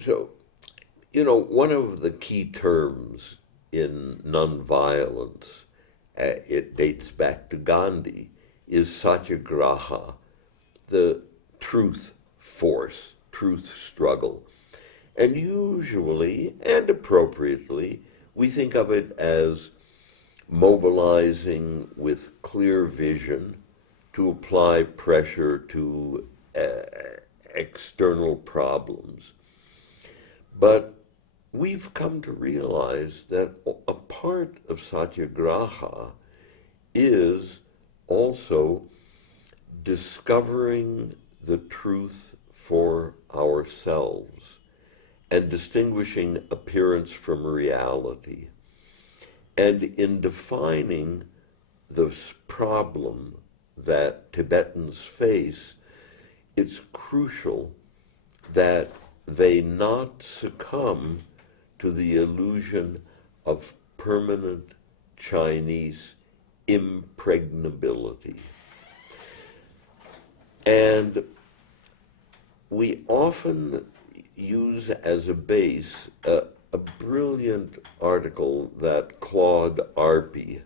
So, one of the key terms in nonviolence, it dates back to Gandhi, is satyagraha, the truth force, truth struggle. And usually, and appropriately, we think of it as mobilizing with clear vision to apply pressure to external problems. But we've come to realize that a part of satyagraha is also discovering the truth for ourselves and distinguishing appearance from reality. And in defining this problem that Tibetans face, it's crucial that they not succumb to the illusion of permanent Chinese impregnability. And we often use as a base a brilliant article that Claude Arpey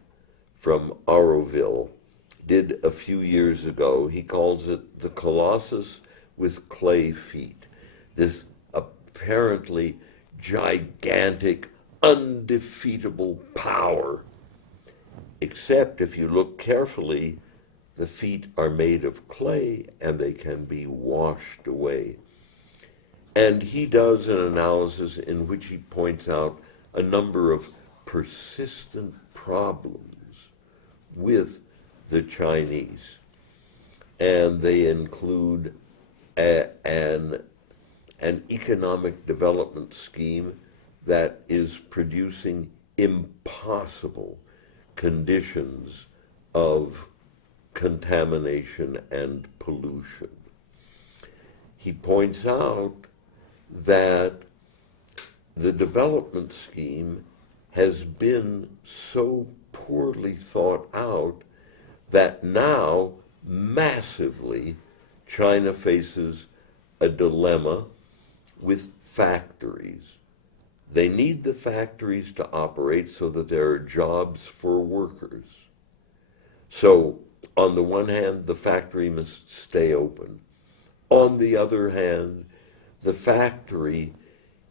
from Auroville did a few years ago. He calls it The Colossus with Clay Feet. This apparently gigantic, undefeatable power. Except if you look carefully, the feet are made of clay and they can be washed away. And he does an analysis in which he points out a number of persistent problems with the Chinese. And they include an economic development scheme that is producing impossible conditions of contamination and pollution. He points out that the development scheme has been so poorly thought out that now massively China faces a dilemma with factories. They need the factories to operate so that there are jobs for workers. So, on the one hand, the factory must stay open. On the other hand, the factory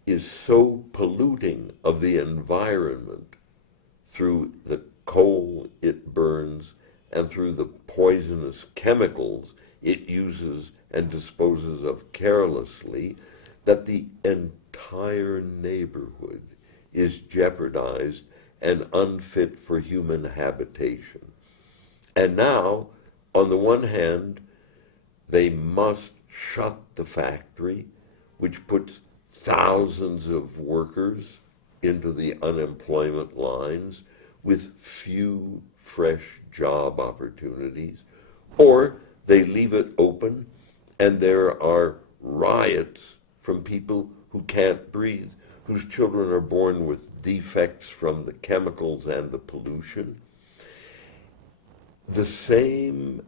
is so polluting of the environment through the coal it burns and through the poisonous chemicals it uses and disposes of carelessly that the entire neighborhood is jeopardized and unfit for human habitation. And now, on the one hand, they must shut the factory, which puts thousands of workers into the unemployment lines with few fresh job opportunities, or they leave it open and there are riots from people who can't breathe, whose children are born with defects from the chemicals and the pollution. The same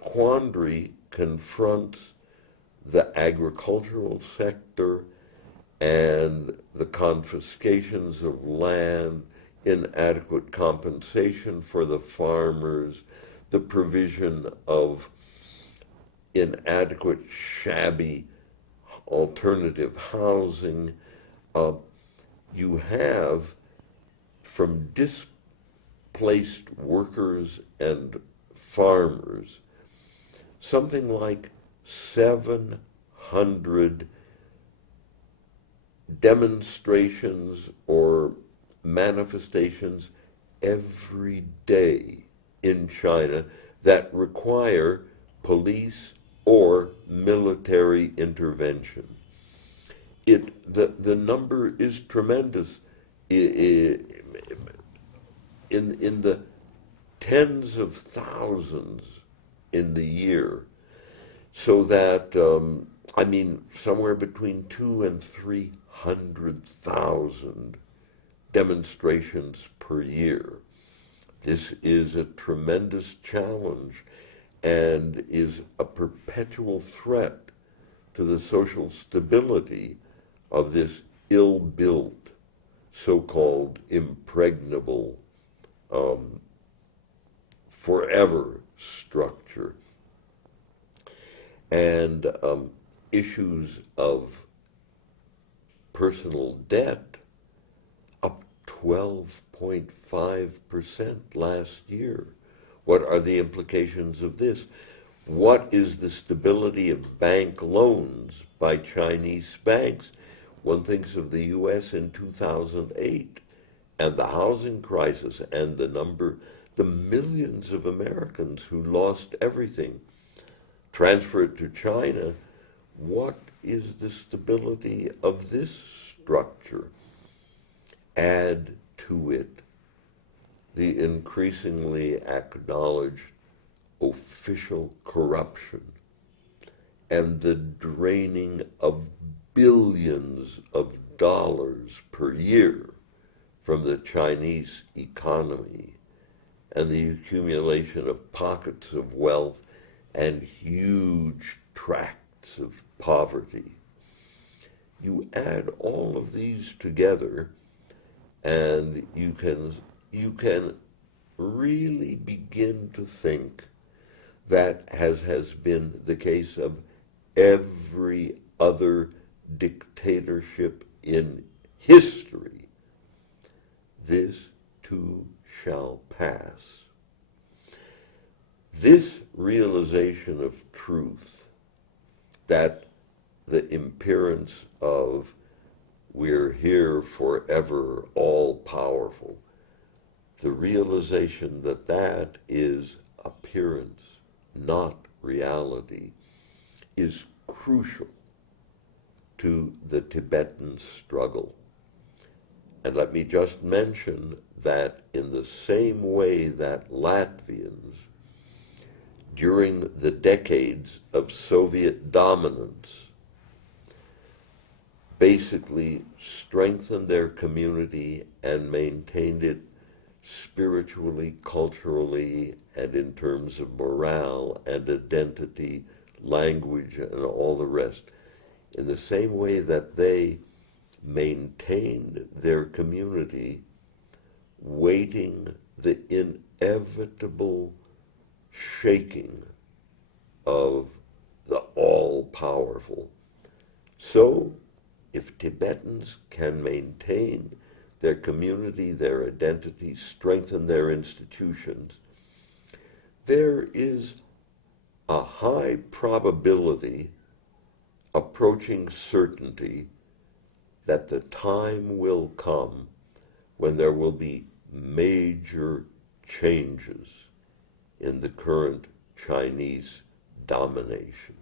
quandary confronts the agricultural sector and the confiscations of land, inadequate compensation for the farmers, the provision of inadequate, shabby alternative housing. You have, from displaced workers and farmers, something like 700 demonstrations or manifestations every day in China that require police or military intervention. The number is tremendous. In the tens of thousands in the year, so that somewhere between 200,000 and 300,000 demonstrations per year. This is a tremendous challenge and is a perpetual threat to the social stability of this ill-built, so-called impregnable, forever structure, and issues of personal debt up 12.5% last year. What are the implications of this? What is the stability of bank loans by Chinese banks? One thinks of the U.S. in 2008 and the housing crisis and the millions of Americans who lost everything. Transfer it to China. What is the stability of this structure? Add to it the increasingly acknowledged official corruption and the draining of billions of dollars per year from the Chinese economy and the accumulation of pockets of wealth and huge tracts of poverty. You add all of these together and you can really begin to think that, as has been the case of every other dictatorship in history, this too shall pass. This realization of truth, that the appearance of we're here forever, all powerful, the realization that that is appearance, not reality, is crucial to the Tibetan struggle. And let me just mention that in the same way that Latvians, during the decades of Soviet dominance, basically strengthened their community and maintained it spiritually, culturally, and in terms of morale and identity, language, and all the rest, in the same way that they maintained their community, waiting the inevitable shaking of the all-powerful. So, if Tibetans can maintain their community, their identity, strengthen their institutions, there is a high probability, approaching certainty, that the time will come when there will be major changes in the current Chinese domination.